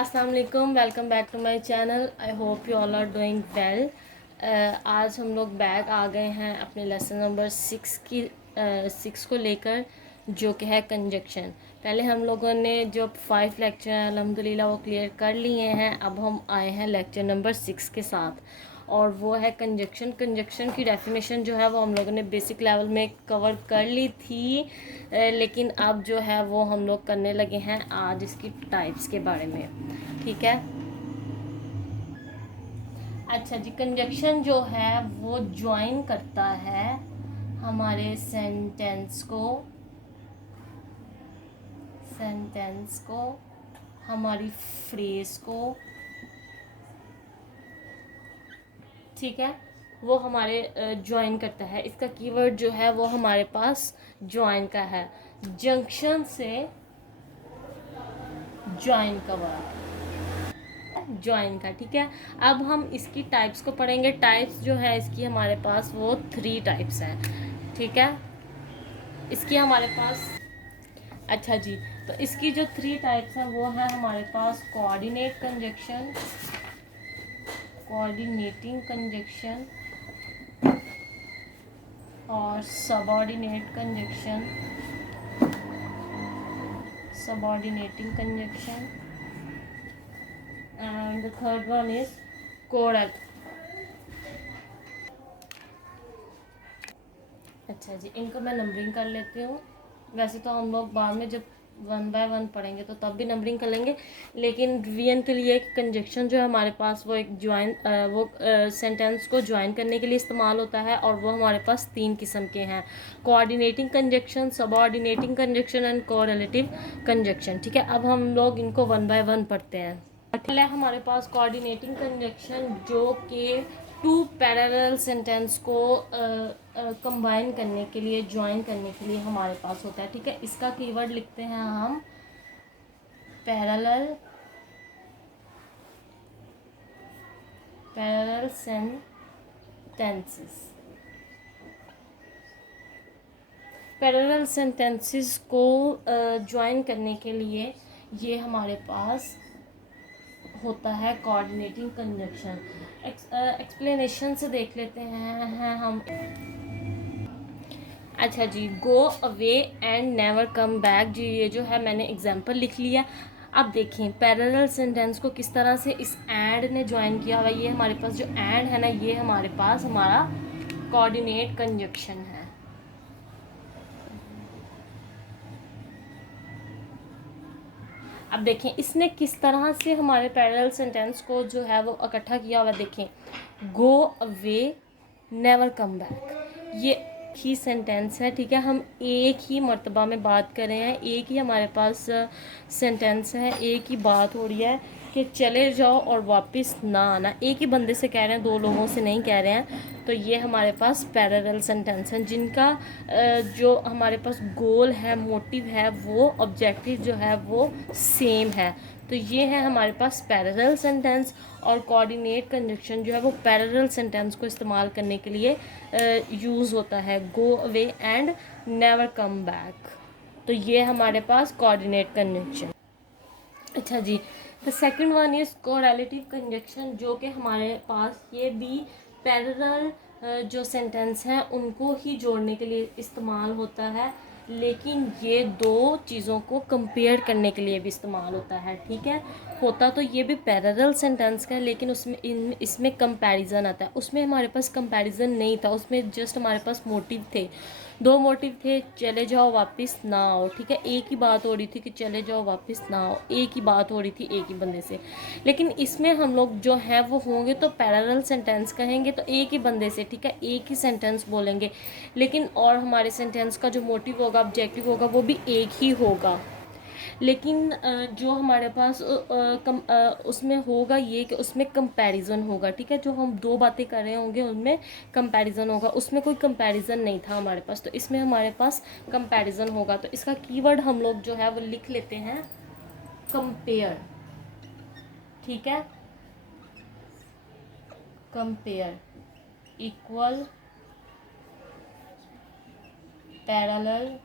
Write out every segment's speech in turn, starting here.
अस्सलाम वालेकुम, welcome back to my channel. I hope you all are doing well. आज हम लोग बैक आ गए हैं अपने लेसन नंबर 6 को लेकर, जो कि है कंजक्शन। पहले हम लोगों ने जो 5 लेक्चर हैं अल्हम्दुलिल्लाह वो क्लियर कर लिए हैं। अब हम आए हैं लेक्चर नंबर 6 के साथ, और वो है कंजक्शन। कंजक्शन की डेफिनेशन जो है वो हम लोगों ने बेसिक लेवल में कवर कर ली थी, लेकिन अब जो है वो हम लोग करने लगे हैं आज इसकी टाइप्स के बारे में। ठीक है। अच्छा जी, कंजक्शन जो है वो ज्वाइन करता है हमारे सेंटेंस को हमारी फ्रेज को। ठीक है, वो हमारे ज्वाइन करता है। इसका कीवर्ड जो है वो हमारे पास ज्वाइन का है। जंक्शन से ज्वाइन का वर्ड, ज्वाइन का। ठीक है, अब हम इसकी टाइप्स को पढ़ेंगे। टाइप्स जो है इसकी हमारे पास वो 3 टाइप्स हैं। ठीक है, इसकी हमारे पास, अच्छा जी, तो इसकी जो 3 टाइप्स हैं वो है हमारे पास कोऑर्डिनेट कंजक्शन, कोऑर्डिनेटिंग कंजक्शन और subordinate conjunction, subordinating conjunction, and the third one is coral. अच्छा जी, इनको मैं नंबरिंग कर लेती हूँ। वैसे तो हम लोग बाद में जब 1 बाय 1 पढ़ेंगे तो तब भी नंबरिंग कर लेंगे, लेकिन रिवीजन के लिए कंजक्शन जो है हमारे पास वो एक ज्वाइन सेंटेंस को ज्वाइन करने के लिए इस्तेमाल होता है, और वो हमारे पास 3 किस्म के हैं: coordinating conjunction, subordinating conjunction and correlative conjunction. ठीक है, अब हम लोग इनको 1 बाय 1 पढ़ते हैं। पहले हमारे पास कोऑर्डिनेटिंग कंजक्शन, जो कि 2 पैरेलल सेंटेंस को कंबाइन करने के लिए, ज्वाइन करने के लिए हमारे पास होता है। ठीक है, इसका कीवर्ड लिखते हैं हम पैरेलल सेंटेंसेस। पैरेलल सेंटेंसेस को ज्वाइन करने के लिए ये हमारे पास होता है कोऑर्डिनेटिंग कंजक्शन। एक्सप्लेनेशन से देख लेते हैं हम। अच्छा जी, go away and never come back जी, ये जो है मैंने एग्जांपल लिख लिया। अब देखें पैरेलल सेंटेंस को किस तरह से इस एंड ने ज्वाइन किया हुआ। ये हमारे पास जो एंड है ना, ये हमारे पास हमारा कोऑर्डिनेट कंजक्शन है। अब देखें इसने किस तरह से हमारे पैरेलल सेंटेंस को जो है वो इकट्ठा किया हुआ। देखें, go away never come back, ये ही सेंटेंस है। ठीक है, हम एक ही मर्तबा में बात कर रहे हैं, एक ही हमारे पास सेंटेंस है, एक ही बात हो रही है कि चले जाओ और वापस ना आना। एक ही बंदे से कह रहे हैं, 2 लोगों से नहीं कह रहे हैं। तो ये हमारे पास पैरेलल सेंटेंस हैं, जिनका जो हमारे पास गोल है, मोटिव है, वो ऑब्जेक्टिव जो है वो सेम है। तो ये है हमारे पास पैरेलल सेंटेंस। और कोऑर्डिनेट कंजक्शन जो है वो पैरेलल सेंटेंस को इस्तेमाल करने के लिए यूज़ होता है, go away and never come back. तो ये हमारे पास कोऑर्डिनेट कंजक्शन। अच्छा जी, the second one is correlative conjunction, जो कि हमारे पास ये भी पैरेलल जो सेंटेंस हैं उनको ही जोड़ने के लिए इस्तेमाल होता है, लेकिन ये 2 चीज़ों को कंपेयर करने के लिए भी इस्तेमाल होता है। ठीक है, होता तो ये भी पैरेलल सेंटेंस का है, लेकिन इसमें कंपैरिजन आता है। उसमें हमारे पास कंपैरिजन नहीं था, उसमें जस्ट हमारे पास मोटिव थे, 2 मोटिव थे, चले जाओ वापस ना आओ। ठीक है, एक ही बात हो रही थी कि चले जाओ वापस ना आओ, एक ही बात हो रही थी एक ही बंदे से। लेकिन इसमें हम लोग जो है वो होंगे तो पैरेलल सेंटेंस कहेंगे तो एक ही बंदे से, ठीक है, एक ही सेंटेंस बोलेंगे, लेकिन और हमारे सेंटेंस का जो मोटिव होगा, ऑब्जेक्टिव होगा, वो भी एक ही होगा। लेकिन जो हमारे पास उसमें होगा ये कि उसमें कंपैरिजन होगा। ठीक है, जो हम 2 बातें कर रहे होंगे उनमें कंपैरिजन होगा, उसमें कोई कंपैरिजन नहीं था हमारे पास, तो इसमें हमारे पास कंपैरिजन होगा। तो इसका कीवर्ड हम लोग जो है वो लिख लेते हैं कंपेयर। ठीक है, कंपेयर, इक्वल, पैरेलल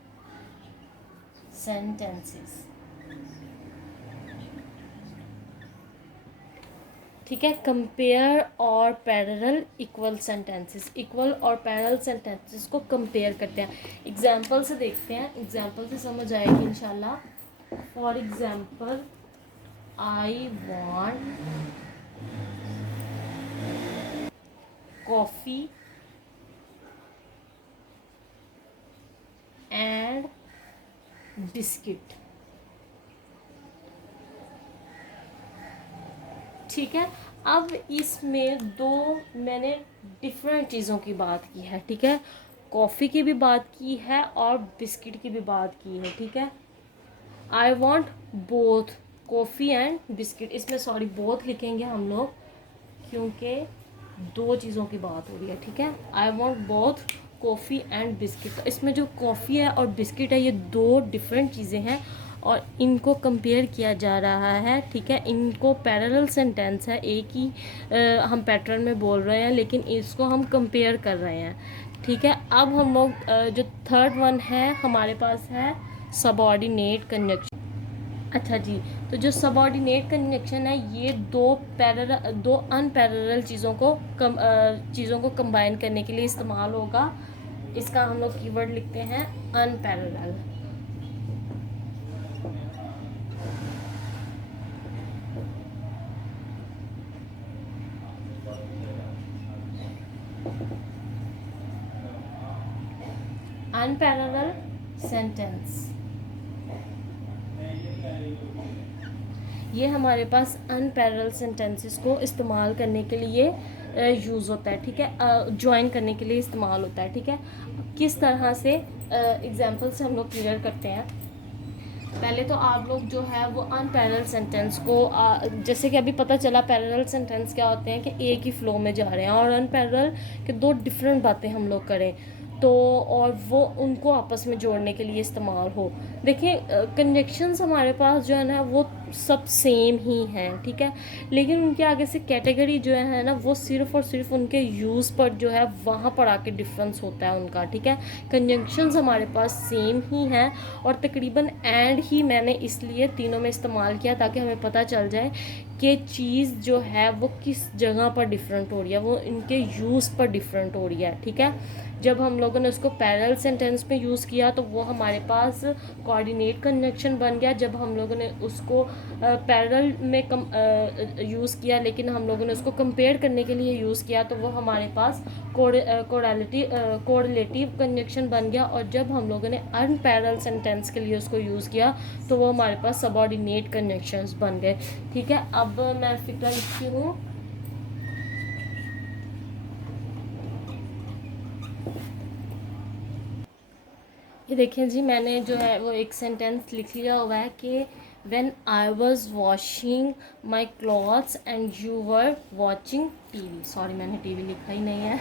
सेंटेंसेस। ठीक है, कंपेयर और पैरेलल इक्वल सेंटेंसेस, इक्वल और पैरेलल सेंटेंसेस को कंपेयर करते हैं। एग्जाम्पल से देखते हैं, एग्जाम्पल से समझ आएगी इंशाल्लाह। For example, I want coffee and biscuit. ठीक है, अब इसमें दो मैंने डिफरेंट चीज़ों की बात की है। ठीक है, कॉफ़ी की भी बात की है और बिस्किट की भी बात की है। ठीक है, I want both coffee and biscuit, इसमें सॉरी बोथ लिखेंगे हम लोग क्योंकि दो चीज़ों की बात हो रही है। ठीक है, I want both coffee and biscuit, तो इसमें जो कॉफ़ी है और बिस्किट है ये दो डिफरेंट चीज़ें हैं और इनको कंपेयर किया जा रहा है। ठीक है, इनको पैरेलल सेंटेंस है, एक ही हम पैटर्न में बोल रहे हैं लेकिन इसको हम कंपेयर कर रहे हैं। ठीक है, अब हम लोग जो थर्ड वन है हमारे पास है सबऑर्डिनेट कंजंक्शन। अच्छा जी, तो जो सबऑर्डिनेट कंजंक्शन है ये दो अनपैरेलल चीज़ों को कंबाइन करने के लिए इस्तेमाल होगा। इसका हम लोग कीवर्ड लिखते हैं अनपैरेलल। अनपैरेलल सेंटेंस, ये हमारे पास अनपैरेलल सेंटेंसेस को इस्तेमाल करने के लिए यूज़ होता है। ठीक है, ज्वाइन करने के लिए इस्तेमाल होता है। ठीक है, किस तरह से एग्जांपल से हम लोग क्लियर करते हैं। पहले तो आप लोग जो है वो अनपैरेलल सेंटेंस को जैसे कि अभी पता चला पैरेलल सेंटेंस क्या होते हैं कि एक ही फ्लो में जा रहे हैं, और अनपैरेलल के दो डिफरेंट बातें हम लोग करें तो और वो उनको आपस में जोड़ने के लिए इस्तेमाल हो। देखिए, कंजक्शंस हमारे पास जो है ना वो सब सेम ही हैं। ठीक है, लेकिन उनके आगे से कैटेगरी जो है ना वो सिर्फ और सिर्फ उनके यूज़ पर जो है वहाँ पर आके डिफरेंस होता है उनका। ठीक है, कंजक्शंस हमारे पास सेम ही हैं और तकरीबन एंड ही मैंने इसलिए तीनों में इस्तेमाल किया ताकि हमें पता चल जाए कि चीज़ जो है वो किस जगह पर डिफरेंट हो रही है, वो इनके यूज़ पर डिफरेंट हो रही है। ठीक है, जब हम लोगों ने उसको पैरेलल सेंटेंस में यूज़ किया तो वो हमारे पास कोऑर्डिनेट कंजंक्शन बन गया। जब हम लोगों ने उसको पैरेलल में यूज़ किया लेकिन हम लोगों ने उसको कंपेयर करने के लिए यूज़ किया तो वो हमारे पास कोरिलेटिव कंजंक्शन बन गया। और जब हम लोगों ने अनपैरेलल सेंटेंस के लिए उसको यूज़ किया तो वो हमारे पास सबऑर्डिनेट कंजंक्शंस बन गए। ठीक है, अब मैं फिक्र लिखती हूँ। ये देखिए जी, मैंने जो है वो एक सेंटेंस लिख लिया हुआ है कि when I was washing my clothes and you were watching TV. Sorry, मैंने टीवी लिखा ही नहीं है।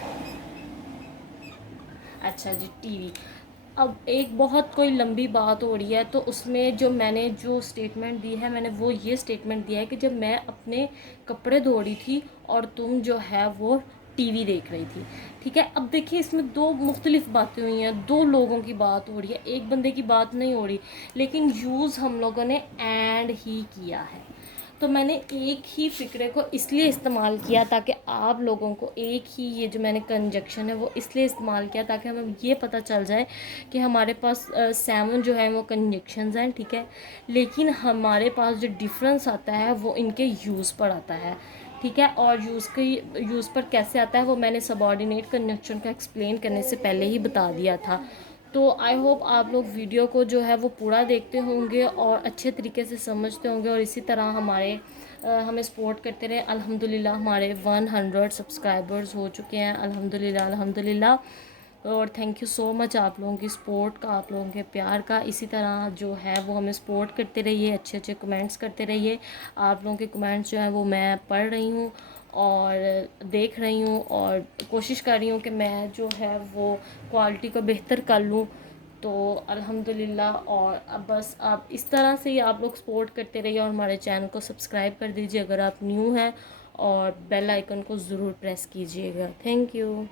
अच्छा जी, टीवी। अब एक बहुत कोई लंबी बात हो रही है तो उसमें जो मैंने जो स्टेटमेंट दी है मैंने वो ये स्टेटमेंट दिया है कि जब मैं अपने कपड़े धो रही थी और तुम जो है वो टीवी देख रही थी। ठीक है, अब देखिए इसमें दो मुख्तलिफ बातें हुई हैं, दो लोगों की बात हो रही है, एक बंदे की बात नहीं हो रही, लेकिन यूज़ हम लोगों ने एंड ही किया है। तो मैंने एक ही फ़िक्रे को इसलिए इस्तेमाल किया ताकि आप लोगों को एक ही ये जो मैंने कंजक्शन है वो इसलिए इस्तेमाल किया ताकि हमें ये पता चल जाए कि हमारे पास 7 जो है वो कंजक्शंस हैं। ठीक है, लेकिन हमारे पास जो डिफरेंस आता है वो इनके यूज़ पर आता है। ठीक है, और यूज़ पर कैसे आता है वो मैंने सबऑर्डिनेट कंजक्शन का एक्सप्लेन करने से पहले ही बता दिया था। तो आई होप आप लोग वीडियो को जो है वो पूरा देखते होंगे और अच्छे तरीके से समझते होंगे और इसी तरह हमें सपोर्ट करते रहे। अल्हम्दुलिल्लाह हमारे 100 सब्सक्राइबर्स हो चुके हैं, अल्हम्दुलिल्लाह अल्हम्दुलिल्लाह। और थैंक यू सो मच आप लोगों की सपोर्ट का, आप लोगों के प्यार का। इसी तरह जो है वो हमें सपोर्ट करते रहिए, अच्छे अच्छे कमेंट्स करते रहिए। आप लोगों के कमेंट्स जो हैं वो मैं पढ़ रही हूँ और देख रही हूँ और कोशिश कर रही हूँ कि मैं जो है वो क्वालिटी को बेहतर कर लूँ। तो अल्हम्दुलिल्लाह, और अब बस आप इस तरह से ही आप लोग सपोर्ट करते रहिए और हमारे चैनल को सब्सक्राइब कर दीजिए अगर आप न्यू हैं, और बेल आइकन को ज़रूर प्रेस कीजिएगा। Thank you.